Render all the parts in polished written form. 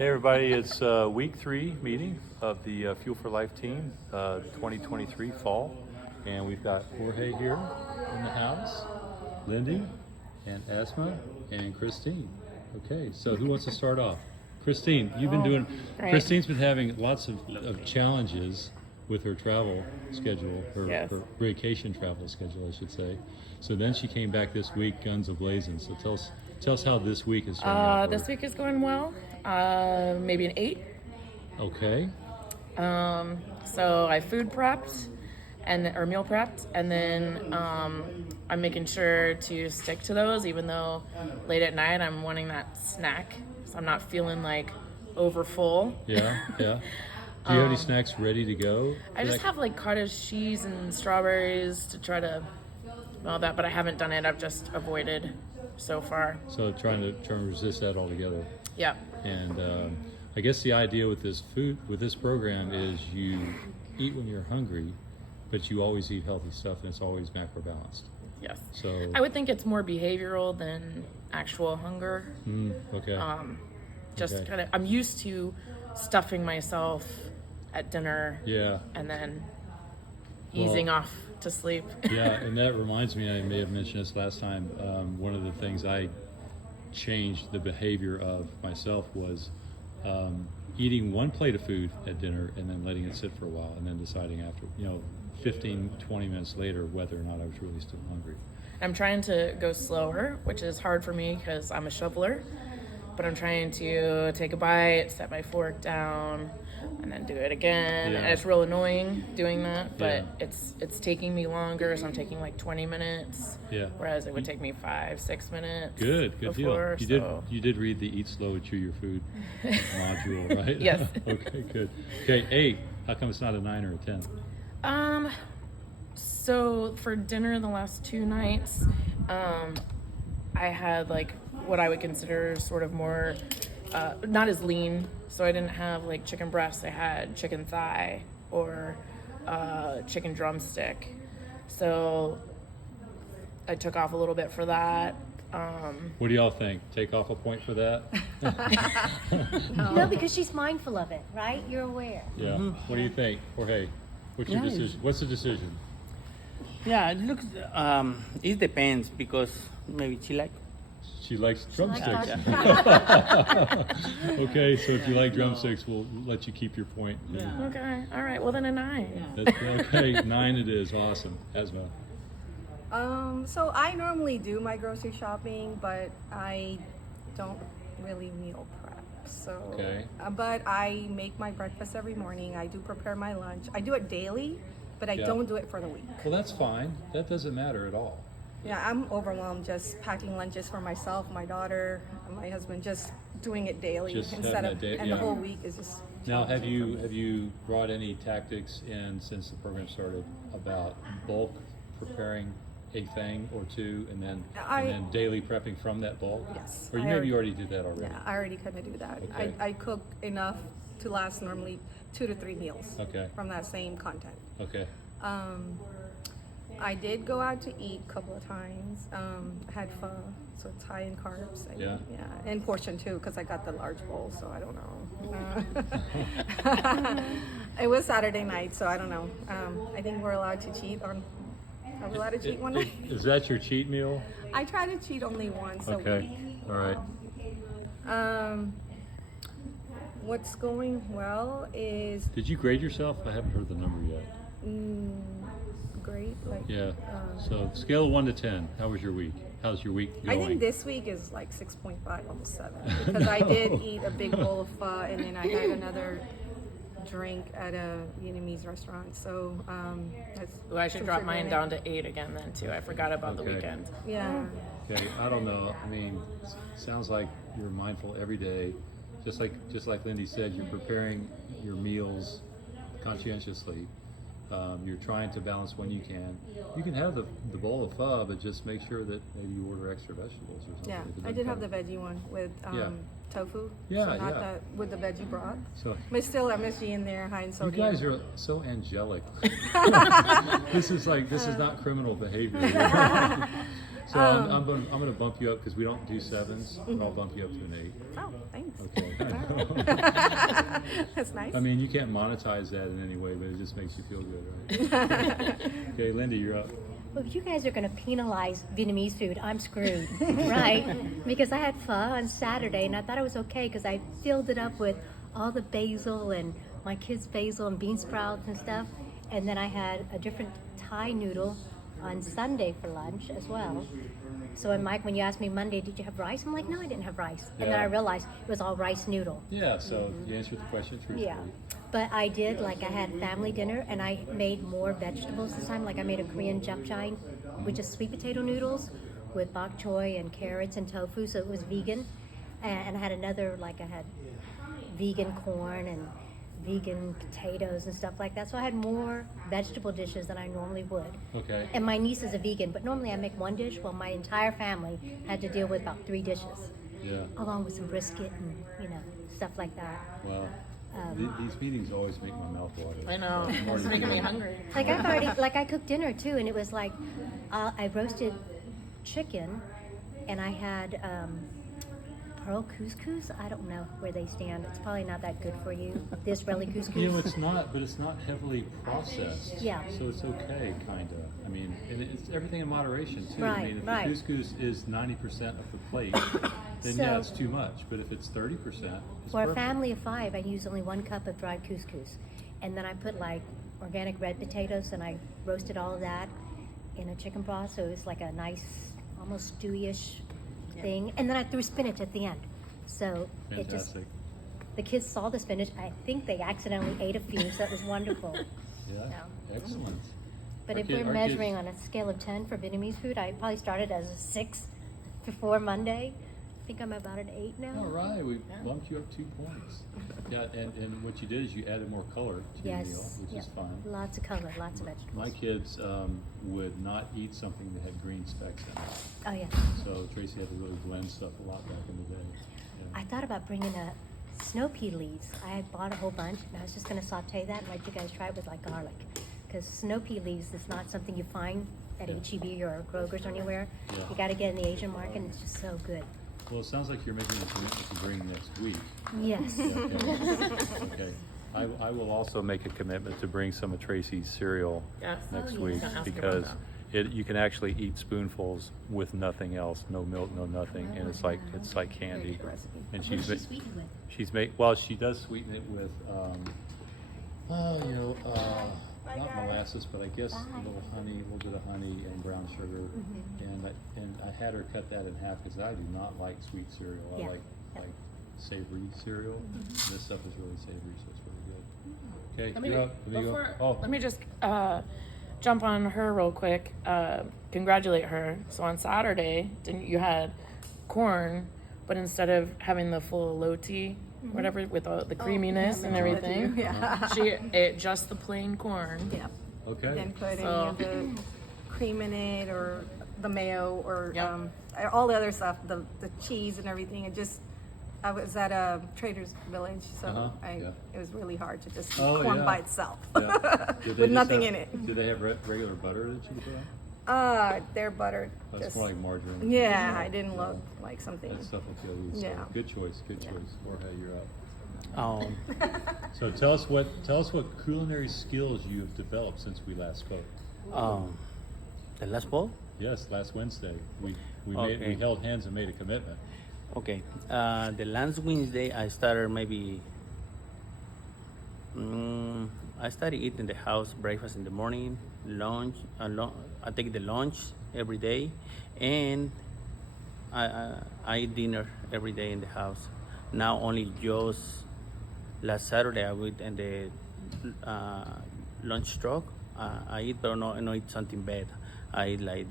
Hey everybody, it's week 3 meeting of the Fuel for Life team, 2023 fall. And we've got Jorge here in the house, Lindy, and Esma, and Christine. Okay, so who wants to start off? Christine, you've been doing, great. Christine's been having lots of challenges with her travel schedule, Yes. her vacation travel schedule, I should say. So then she came back this week, guns a-blazing. So tell us how this week is turning out. This week is going well. Maybe an 8. Okay. So I food prepped or meal prepped, and then I'm making sure to stick to those, even though late at night I'm wanting that snack, so I'm not feeling like over full. Yeah. Do you have any snacks ready to go? I just have like cottage cheese and strawberries to try to all that, but I haven't done it. I've just avoided so far. So trying to resist that altogether. Yeah. And I guess the idea with this program is you eat when you're hungry, but you always eat healthy stuff, and it's always macro balanced. Yes. So I would think it's more behavioral than actual hunger. okay. Just Okay. kind of, I'm used to stuffing myself at dinner Yeah. and then easing off to sleep. Yeah, and that reminds me, I may have mentioned this last time, one of the things I changed the behavior of myself was eating one plate of food at dinner and then letting it sit for a while and then deciding after, 15, 20 minutes later whether or not I was really still hungry. I'm trying to go slower, which is hard for me because I'm a shoveler, but I'm trying to take a bite, set my fork down, and then do it again. Yeah. And it's real annoying doing that, but Yeah. it's taking me longer, so I'm taking like 20 minutes. Yeah. Whereas it would take me 5-6 minutes. Good before, deal. You did read the Eat Slow, Chew Your Food module, right? Yes. Okay, good. Okay, 8. How come it's not a 9 or a 10? So for dinner the last 2 nights, I had like what I would consider sort of more, not as lean. So I didn't have like chicken breast. I had chicken thigh or chicken drumstick. So I took off a little bit for that. What do y'all think? Take off a point for that? No, because she's mindful of it, right? You're aware. Yeah. What do you think? Jorge, what's your Yeah, decision? What's the decision? Yeah, it looks. It depends because maybe she like. She likes drumsticks. Yeah. Okay, so if you like drumsticks, we'll let you keep your point. Okay. All right. Well, then a 9. That's, okay, 9 it is. Awesome. Esma. So I normally do my grocery shopping, but I don't really meal prep. So, Okay. But I make my breakfast every morning. I do prepare my lunch. I do it daily, but I Yeah. don't do it for the week. Well, that's fine. That doesn't matter at all. Yeah, I'm overwhelmed just packing lunches for myself, my daughter, and my husband, just doing it daily Just instead having of, that day- and yeah. the whole week is just. Now, have challenging you brought any tactics in since the program started about bulk preparing a thing or two, and then daily prepping from that bulk? Yes, Or you I maybe already- you already did that for me. already. Yeah, I already kind of do that. Okay. I cook enough to last normally 2 to 3 meals Okay. from that same content. Okay. I did go out to eat a couple of times. I had pho, so it's high in carbs. Yeah. And portion too, because I got the large bowl, so I don't know. It was Saturday night, so I don't know. I think we're allowed to cheat on. Are we allowed to cheat one night? Is that your cheat meal? I try to cheat only once a Okay. week. All right. What's going well is Did you grade yourself? I haven't heard the number yet. great. Like Yeah. So scale of 1 to 10. How was your week? How's your week I going? think this week is like 6.5, almost 7, because I did eat a big bowl of pho and then I had another drink at a Vietnamese restaurant. So that's. Ooh, I should drop mine down to 8 again then too. I forgot about the Okay. weekend. Yeah. Okay, I don't know. I mean, sounds like you're mindful every day. Just like Lindy said, you're preparing your meals conscientiously. You're trying to balance when you can. You can have the bowl of pho, but just make sure that maybe you order extra vegetables or something. Yeah, if it I doesn't did have come- the veggie one with Yeah. tofu. Yeah, so not yeah. with the veggie broth. So But still MSG in there, high in you sodium. guys are so angelic. This is not criminal behavior. So I'm gonna bump you up because we don't do 7s, but I'll bump you up to an Oh, thanks. 8. Okay. That's nice. I mean, you can't monetize that in any way, but it just makes you feel good, right? Okay, Lindy, you're up. Well, if you guys are going to penalize Vietnamese food, I'm screwed, right? Because I had pho on Saturday, and I thought it was okay because I filled it up with all the basil and my kids' basil and bean sprouts and stuff. And then I had a different Thai noodle on Sunday for lunch as well. So, and Mike, when you asked me Monday, did you have rice? I'm like, no, I didn't have rice. And then Yeah. I realized it was all rice noodle. Yeah, so you answered the question truthfully. Yeah, but I did, like, I had family dinner and I made more vegetables this time. Like, I made a Korean japchae, which is sweet potato noodles with bok choy and carrots and tofu, so it was vegan. And I had another, like, I had vegan corn and vegan potatoes and stuff like that. So I had more vegetable dishes than I normally would. Okay. And my niece is a vegan, but normally I make one dish. Well, my entire family had to deal with about 3 dishes, Yeah. along with some brisket and, stuff like that. Well, these meetings always make my mouth water. I know. More It's than making me you. hungry. Like I've already, like I cooked dinner too, and it was like I roasted chicken, and I had pearl couscous. I don't know where they stand. It's probably not that good for you. The Israeli couscous. You know, it's not, but it's not heavily processed. Yeah. So it's okay, kind of. I mean, and it's everything in moderation, too. I Right, mean, if right. the couscous is 90% of the plate, then So- yeah, it's too much. But if it's 30%, it's For a perfect. family of 5, I use only 1 cup of dried couscous, and then I put like organic red potatoes, and I roasted all of that in a chicken broth, so it was like a nice, almost stewy-ish thing. And then I threw spinach at the end, so it just Fantastic. the kids saw the spinach. I think they accidentally ate a few, so it was wonderful. Yeah. Excellent. But Our if kid- we're our measuring kids- on a scale of 10 for Vietnamese food, I probably started as a 6 before Monday. I think I'm about an 8 now. All right, we bumped you up 2 points. Yeah, and what you did is you added more color to your meal, Yes, which yeah. is fun. Lots of color, lots of vegetables. My kids would not eat something that had green specks in it. Oh yeah. So Tracy had to really blend stuff a lot back in the day. I thought about bringing a snow pea leaves. I had bought a whole bunch, and I was just going to saute that and let you guys try it with like garlic. Because snow pea leaves is not something you find at Yeah. H-E-B or Kroger's or anywhere. Yeah. You got to get in the Asian market, and it's just so good. Well, it sounds like you're making a commitment to bring next week. Yes. Okay. I will also make a commitment to bring some of Tracy's cereal Yes. next Oh, week yeah. Ask about because that. you can actually eat spoonfuls with nothing else, no milk, no nothing, and it's like candy. And What does she sweeten with? she's made she does sweeten it with not molasses, but I guess a little honey, a little bit of honey and brown sugar. And I had her cut that in half because I do not like sweet cereal. I Yeah. like savory cereal. This stuff is really savory, so it's really good. Okay, Let me, you're up. Let me go. before, let me just jump on her real quick. Congratulate her. So on Saturday, you had corn, but instead of having the full loti, whatever, with all the creaminess and everything, she ate just the plain corn. Yeah. Okay. Didn't put any So- of the cream in it or the mayo or Yep. all the other stuff, the cheese and everything. I was at a Trader's Village, so Yeah. it was really hard to just eat Oh, corn yeah. by itself Yeah. Did they with just nothing have- in it. Do they have regular butter that you put on? Their butter. That's just- more like margarine. yeah, I didn't look like something. That stuff will kill you. So Yeah. Good choice. Good choice. Jorge, you're up. Um, So tell us what culinary skills you have developed since we last spoke. the last ball. Yes, last Wednesday we Okay. we held hands and made a commitment. Okay. The last Wednesday, I started maybe. I started eating the house breakfast in the morning, lunch. I take the lunch every day, and I eat dinner every day in the house. Now only just last Saturday I went in the lunch truck. I eat, but no eat something bad. I eat like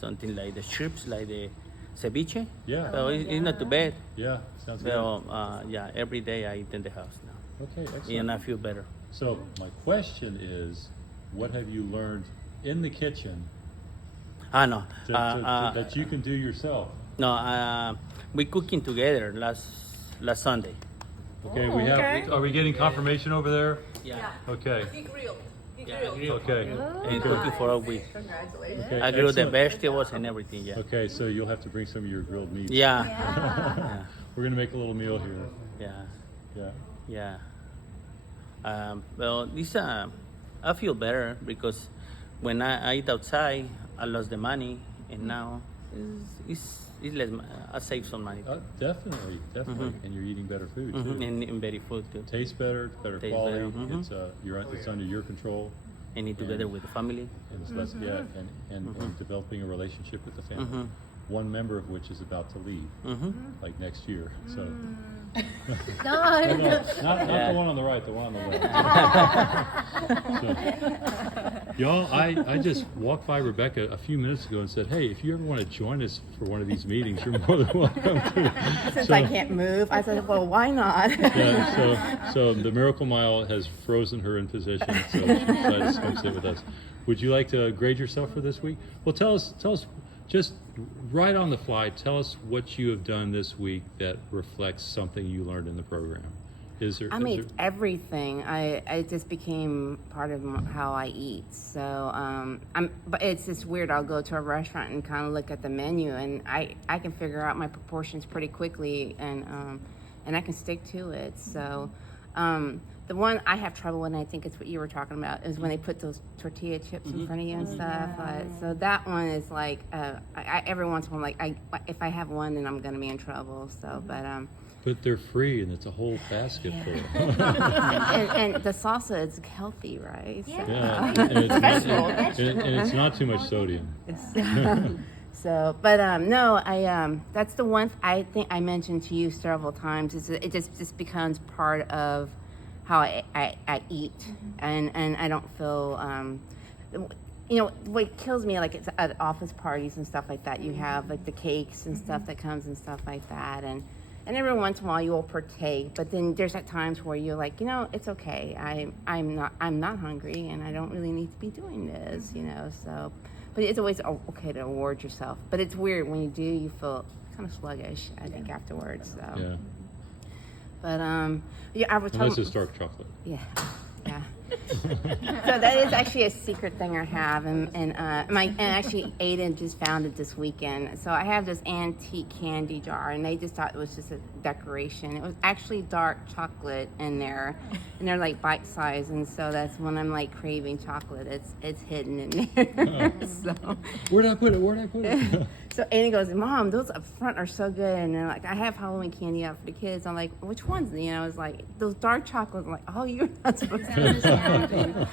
something like the strips, like the ceviche. Yeah. So it's not too bad. Yeah, sounds good. So yeah, every day I eat in the house now, Okay, excellent. and I feel better. So my question is, what have you learned in the kitchen No. that you can do yourself? No, we cooking together last Sunday. Okay, Oh, we have. okay. Are we getting confirmation over there? Yeah. Okay. He grilled. Yeah, I grew, Okay. and cooking for a week. Okay, I grew the excellent. vegetables and everything. Yeah. Okay, so you'll have to bring some of your grilled meats. Yeah. Yeah. We're gonna make a little meal here. Yeah. Yeah. Yeah. Well, this I feel better because when I eat outside, I lost the money, and now it's less. I save some money. Definitely. And you're eating better food too. And better food too. Tastes better, better Tastes quality. better, It's under your control. And eat together with the family. And it's less, and developing a relationship with the family. One member of which is about to leave, like next year. So, No, no, no. not the one on the right, the one on the left. So, y'all, I just walked by Rebecca a few minutes ago and said, "Hey, if you ever want to join us for one of these meetings, you're more than welcome to." Since So- I can't move, I said, well, why not? Yeah, so the Miracle Mile has frozen her in position, so she decided to come sit with us. Would you like to grade yourself for this week? Well, tell us, just right on the fly, tell us what you have done this week that reflects something you learned in the program. Is there? I mean, everything. I just became part of how I eat. So, but it's just weird. I'll go to a restaurant and kind of look at the menu, and I can figure out my proportions pretty quickly, and I can stick to it. So, the one I have trouble with, and I think it's what you were talking about, is when they put those tortilla chips in front of you and stuff. So that one is like, every once in a while, like if I have one, then I'm gonna be in trouble. So, but they're free, and it's a whole basket full. and the salsa is healthy, right? So, Yeah, and it's not too much sodium. So, but no, that's the one I think I mentioned to you several times. Is it just becomes part of how I eat, and I don't feel. You know what kills me, like it's at office parties and stuff like that. You have like the cakes and stuff that comes and stuff like that, and every once in a while you will partake. But then there's at times where you're like, you know, it's okay. I'm not hungry, and I don't really need to be doing this, you know. So. But it's always okay to reward yourself. But it's weird when you do, you feel kind of sluggish, I think, afterwards. So. Yeah, But yeah, I was unless talking. it's dark chocolate. Yeah, yeah. So that is actually a secret thing I have, and actually Aiden just found it this weekend. So I have this antique candy jar, and they just thought it was just a decoration. It was actually dark chocolate in there, and they're like bite size, and so that's when I'm like craving chocolate. It's hidden in there. So. Where'd I put it? So Aiden goes, Mom, those up front are so good. And they're like, I have Halloween candy out for the kids. I'm like, which ones? You know, it's like those dark chocolates. I'm like, oh, you're not supposed to.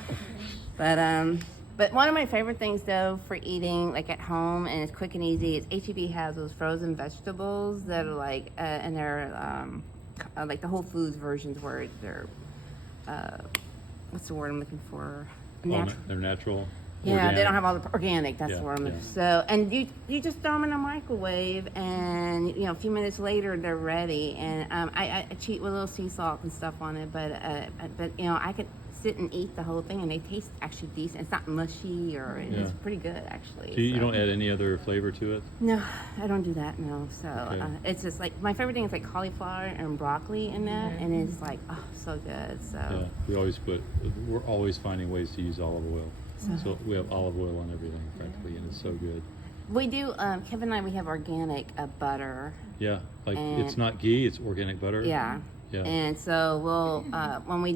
But one of my favorite things though for eating like at home and it's quick and easy is HEB has those frozen vegetables that are like and they're like the Whole Foods versions where they're what's the word I'm looking for? Natural. They're natural. Yeah, organic. they don't have all the organic. That's Yeah, what I'm. yeah. So, and you just throw them in a microwave, and you know, a few minutes later they're ready. And I cheat with a little sea salt and stuff on it, but you know, I could sit and eat the whole thing, and they taste actually decent. It's not mushy, or it's Yeah. pretty good actually. So you so. don't add any other flavor to it? No, I don't do that. No, so Okay. it's just like my favorite thing is like cauliflower and broccoli in that, and it's like oh, so good. So. Yeah, we're always finding ways to use olive oil. So we have olive oil on everything practically, and it's so good. We do, Kevin and I, we have organic butter. Yeah, like And- it's not ghee, it's organic butter. Yeah. Yeah. And so we'll, when we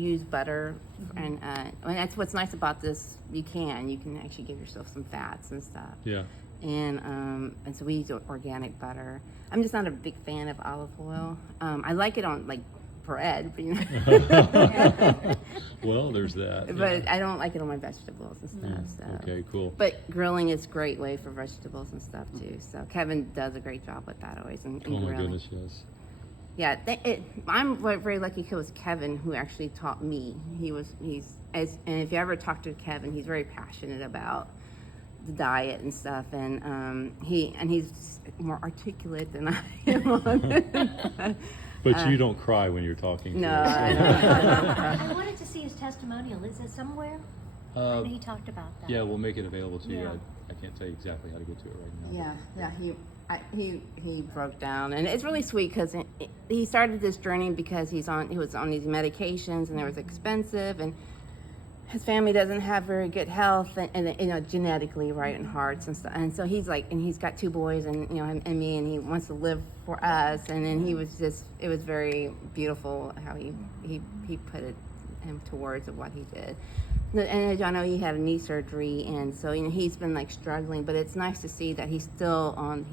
use butter, and that's what's nice about this, you can actually give yourself some fats and stuff. Yeah. And so we use organic butter. I'm just not a big fan of olive oil. I like it on like bread, but, you know. Well, there's that. yeah. But I don't like it on my vegetables and stuff. So. Okay, cool. But grilling is a great way for vegetables and stuff too. So Kevin does a great job with that always. And Oh my grilling. goodness, yes. Yeah, I'm very lucky. It was Kevin who actually taught me. And if you ever talk to Kevin, he's very passionate about the diet and stuff, and he's more articulate than I am on it. But you don't cry when you're talking. No, to us. I don't. I wanted to see his testimonial. Is it somewhere? I know he talked about that. Yeah, we'll make it available to you. Yeah. I can't tell you exactly how to get to it right now. Yeah. He broke down, and it's really sweet because he started this journey because he was on these medications and they was expensive, and his family doesn't have very good health and you know, genetically, right, and hearts and stuff. And so he's like, and he's got 2 boys and, you know, and me, and he wants to live for us. And then he was just, it was very beautiful how he put it into words of what he did. And as y'all know, he had a knee surgery, and so, you know, he's been like struggling, but it's nice to see that he's still on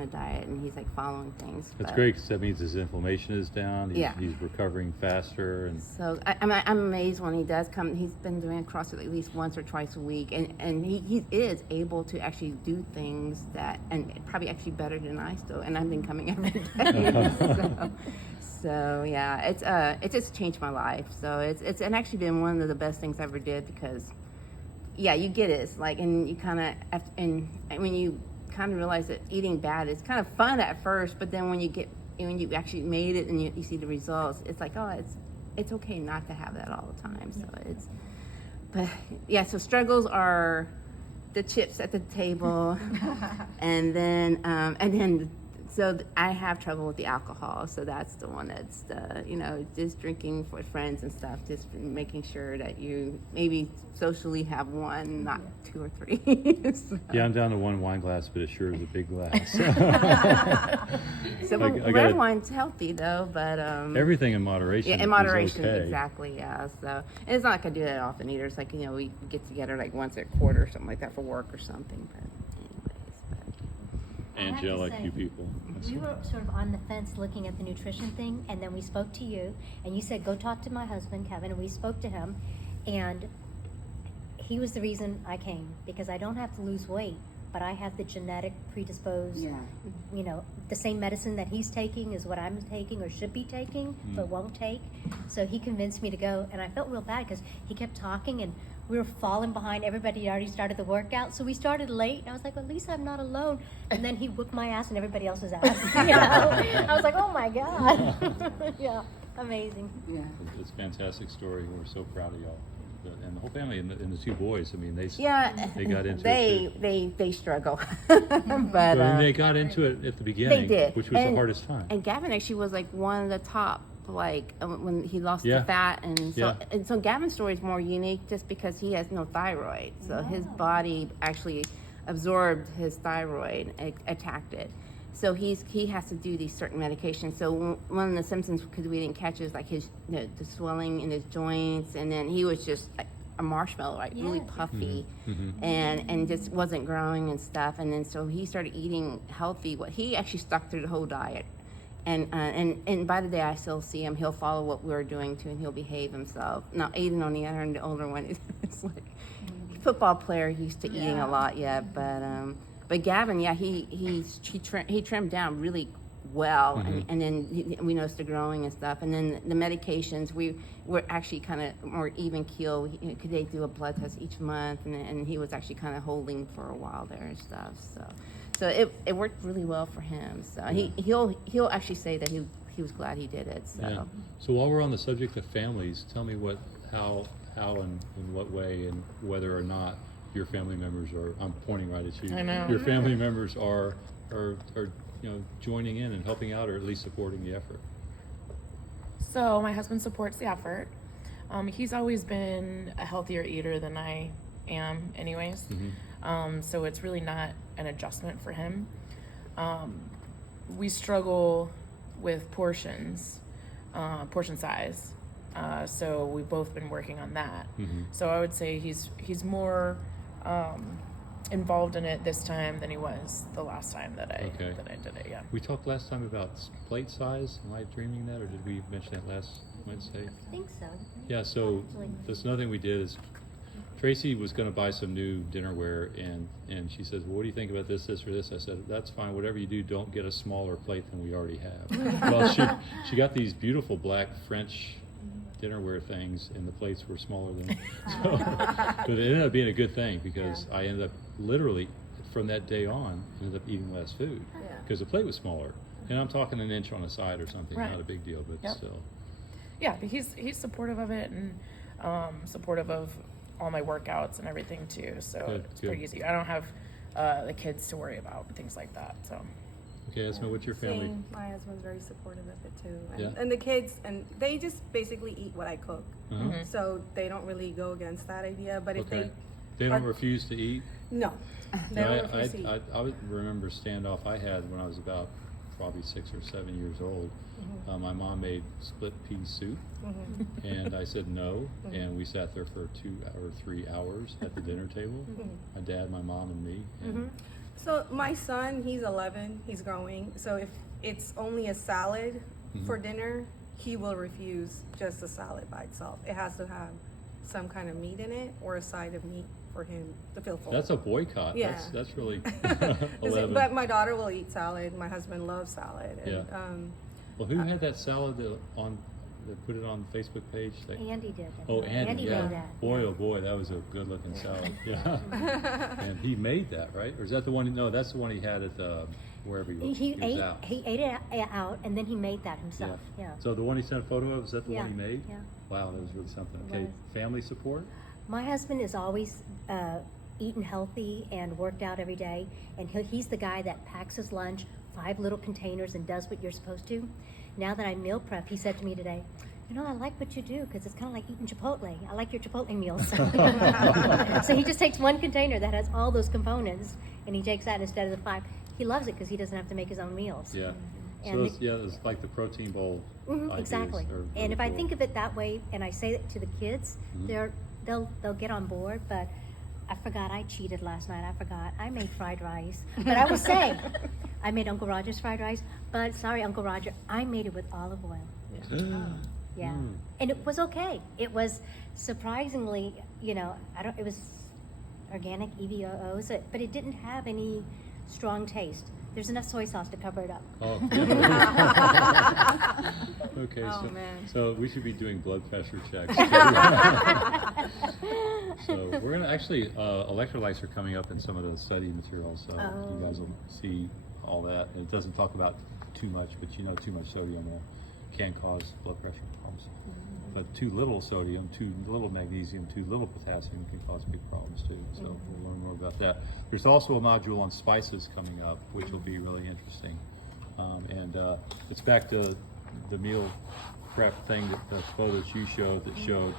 a diet, and he's like following things. That's But- great because that means his inflammation is down. Yeah. He's recovering faster, and So I'm amazed when he does come. He's been doing CrossFit at least once or twice a week, and he is able to actually do things that, and probably actually better than I still. And I've been coming every day. so yeah, it just changed my life. So it's actually been one of the best things I ever did because, yeah, you get it. It's like, and you kind of, and when you kind of realize that eating bad is kind of fun at first, but then when you actually made it and you see the results, it's like, oh, it's okay not to have that all the time. So but yeah, so struggles are the chips at the table, and then so I have trouble with the alcohol. So that's the one that's you know, just drinking with friends and stuff, just making sure that you maybe socially have one, not 2 or 3. So. yeah, I'm down to 1 wine glass, but it sure is a big glass. So I red gotta- wine's healthy though, but Everything in moderation. yeah, in is moderation, okay. exactly. Yeah. So and it's not like I do that often either. It's like, you know, we get together like once a quarter or something like that for work or something. But anyways, I have to Angelic, say, you people. We were sort of on the fence looking at the nutrition thing, and then we spoke to you, and you said, go talk to my husband, Kevin, and we spoke to him, and he was the reason I came, because I don't have to lose weight, but I have the genetic predisposed, Yeah. you know, the same medicine that he's taking is what I'm taking or should be taking, but won't take. So he convinced me to go, and I felt real bad because he kept talking, and we were falling behind. Everybody had already started the workout, so we started late, and I was like, well, at least I'm not alone. And then he whooped my ass and everybody else's ass. You know? I was like, oh my God. Yeah, amazing. yeah. It's a fantastic story. We're so proud of y'all. And the whole family and the 2 boys. I mean, they got into it. They struggle, but But I mean, they got into it at the beginning, they did, which was the hardest time. And Gavin actually was like one of the top, like when he lost Yeah. the fat, and so Yeah. Gavin's story is more unique just because he has no thyroid, so his body actually absorbed his thyroid, attacked it. So he has to do these certain medications. So one of the symptoms, because we didn't catch, is like his the swelling in his joints, and then he was just like a marshmallow, like really puffy, and just wasn't growing and stuff. And then so he started eating healthy. What he actually stuck through the whole diet, and by the day I still see him. He'll follow what we're doing too, and he'll behave himself. Now Aiden, on the other hand, the older one, it's like football player used to eating a lot yet, but Gavin, yeah, he trimmed down really well, and then we noticed the growing and stuff, and then the medications we're actually kind of more even keel. Could they do a blood test each month, and he was actually kind of holding for a while there and stuff. So it worked really well for him. So he'll actually say that he was glad he did it. So. Yeah. So while we're on the subject of families, tell me how and in what way and whether or not your family members are, I'm pointing right at you. I know. Your family members are you know, joining in and helping out, or at least supporting the effort. So my husband supports the effort. He's always been a healthier eater than I am anyways. So it's really not an adjustment for him. We struggle with portion size. So we've both been working on that. So I would say he's more involved in it this time than he was the last time that I did it. Yeah. We talked last time about plate size. Am I dreaming that, or did we mention that last Wednesday? I think so. Yeah, so that's another thing we did is Tracy was going to buy some new dinnerware, and she says, well, what do you think about this, or this? I said, that's fine. Whatever you do, don't get a smaller plate than we already have. Well, she got these beautiful black French dinnerware things, and the plates were smaller than but it ended up being a good thing, because I ended up literally from that day on ended up eating less food because the plate was smaller, and I'm talking an inch on a side or something. Right. Not a big deal, but still. Yeah, but he's supportive of it, and supportive of all my workouts and everything too. So Good, it's good. pretty easy. I don't have the kids to worry about and things like that. So Okay, Esma, what's your family? Same. My husband's very supportive of it too, and, Yeah. and the kids, and they just basically eat what I cook, Uh-huh. so they don't really go against that idea. But if Okay. They don't are- refuse to eat? no, they No, don't refuse to eat. I would remember a standoff I had when I was about probably 6 or 7 years old. My mom made split pea soup, and I said no, and we sat there for 2 or 3 hours at the dinner table. My dad, my mom, and me. And So my son, he's 11, he's growing. So if it's only a salad for dinner, he will refuse just a salad by itself. It has to have some kind of meat in it or a side of meat for him to feel full. That's a boycott. Yeah. That's really 'Cause 11. But my daughter will eat salad. My husband loves salad. And, Yeah. Well, who had that salad that put it on the Facebook page? Andy did. Oh, Andy, yeah. made that. Boy, oh boy, that was a good looking salad. Yeah. And he made that, right? Or is that the one? No, that's the one he had at the, wherever he was out. He ate it out, and then he made that himself. Yeah. So the one he sent a photo of, is that the Yeah, one he made? yeah. Wow, that was really something. It Okay, was. family support? My husband is always eating healthy and worked out every day, and he's the guy that packs his lunch, 5 little containers, and does what you're supposed to. Now that I meal prep, he said to me today, "You know, I like what you do because it's kind of like eating Chipotle. I like your Chipotle meals." So he just takes one container that has all those components, and he takes that instead of the 5. He loves it because he doesn't have to make his own meals. Yeah. And So the- it's, yeah, it's like the protein bowl. ideas exactly. are And really if I cool. think of it that way, and I say it to the kids, they'll get on board. But I forgot I cheated last night. I forgot I made fried rice. But I will say, I made Uncle Roger's fried rice. But sorry, Uncle Roger, I made it with olive oil. Yeah, and it was okay. It was surprisingly, it was organic EVOO, but it didn't have any strong taste. There's enough soy sauce to cover it up. Oh. Okay, Oh, so, man. so we should be doing blood pressure checks. So we're gonna actually, electrolytes are coming up in some of the study materials, so you guys will see all that. And it doesn't talk about too much, but too much sodium can cause blood pressure problems. But too little sodium, too little magnesium, too little potassium can cause big problems too. So we'll learn more about that. There's also a module on spices coming up, which will be really interesting. And it's back to the meal prep thing, the photos you showed that showed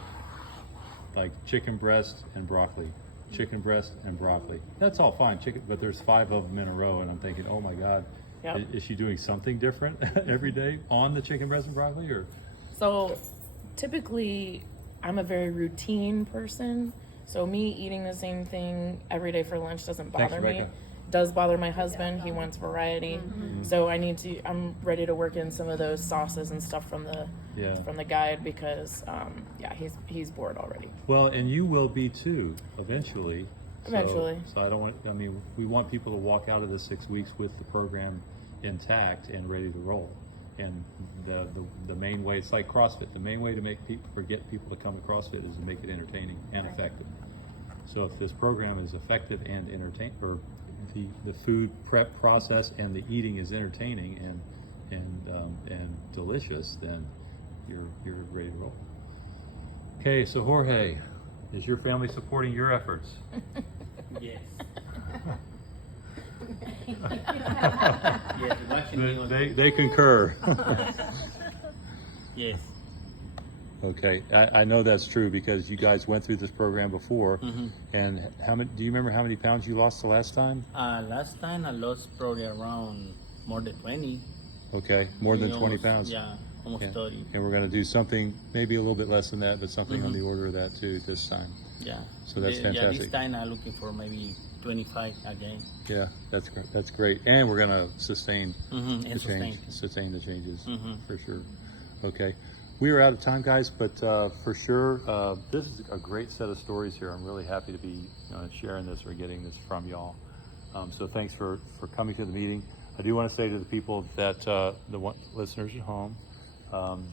like chicken breast and broccoli. Chicken breast and broccoli. That's all fine, but there's 5 of them in a row, and I'm thinking, oh my God, Yep. is she doing something different every day on the chicken breast and broccoli, or? So typically, I'm a very routine person. So me eating the same thing every day for lunch doesn't Thanks, bother me. Rebecca. Does bother my husband. He wants variety. So I'm ready to work in some of those sauces and stuff from the guide because he's bored already. Well, and you will be too, eventually. Eventually. So we want people to walk out of the 6 weeks with the program intact and ready to roll. And the main way, it's like CrossFit, the main way to get people to come to CrossFit is to make it entertaining and effective. So if this program is effective and entertaining, or the food prep process and the eating is entertaining and delicious, then you're ready to roll. Okay, so Jorge, is your family supporting your efforts? Yes. Yes, watching me on. They concur. Yes. Okay, I know that's true because you guys went through this program before. And do you remember how many pounds you lost the last time? Last time I lost probably around more than 20. Okay, more than 20 Almost- pounds. Yeah, almost Yeah. 30. And we're going to do something, maybe a little bit less than that, but something on the order of that too this time. Yeah. So that's Yeah, fantastic. this time I'm looking for maybe 25 again. Yeah, that's great. That's great. And we're going to sustain And the sustain. change, sustain the changes Mhm. for sure. Okay, we are out of time, guys, but for sure, this is a great set of stories here. I'm really happy to be sharing this or getting this from y'all. So thanks for coming to the meeting. I do want to say to the people that listeners at home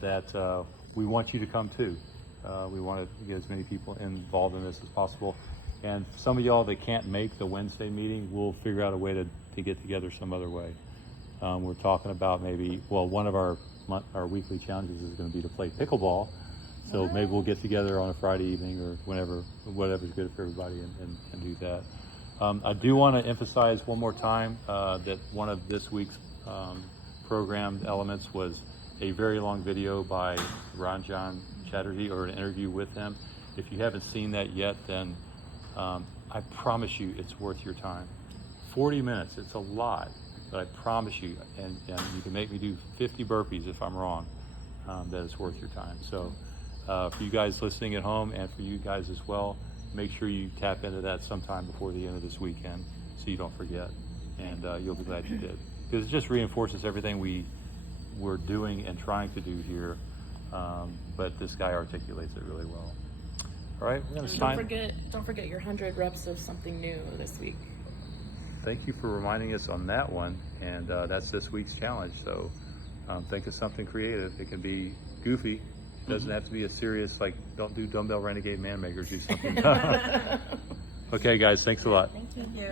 that we want you to come too. We want to get as many people involved in this as possible. And some of y'all that can't make the Wednesday meeting, we'll figure out a way to get together some other way. We're talking about one of our weekly challenges is going to be to play pickleball. So maybe we'll get together on a Friday evening or whatever's good for everybody and do that. I do want to emphasize one more time that one of this week's programmed elements was a very long video by Ranjan Chatterjee, or an interview with him. If you haven't seen that yet, then I promise you it's worth your time. 40 minutes, it's a lot, but I promise you, and you can make me do 50 burpees if I'm wrong, that it's worth your time. So for you guys listening at home, and for you guys as well, make sure you tap into that sometime before the end of this weekend so you don't forget, and you'll be glad you did. Because it just reinforces everything we're doing and trying to do here, but this guy articulates it really well. All right, we're going to sign. Don't forget your 100 reps of something new this week. Thank you for reminding us on that one, and that's this week's challenge. So think of something creative. It can be goofy. It doesn't have to be a serious, like, don't do dumbbell renegade man makers, do something. Okay, guys, thanks a lot. Thank you.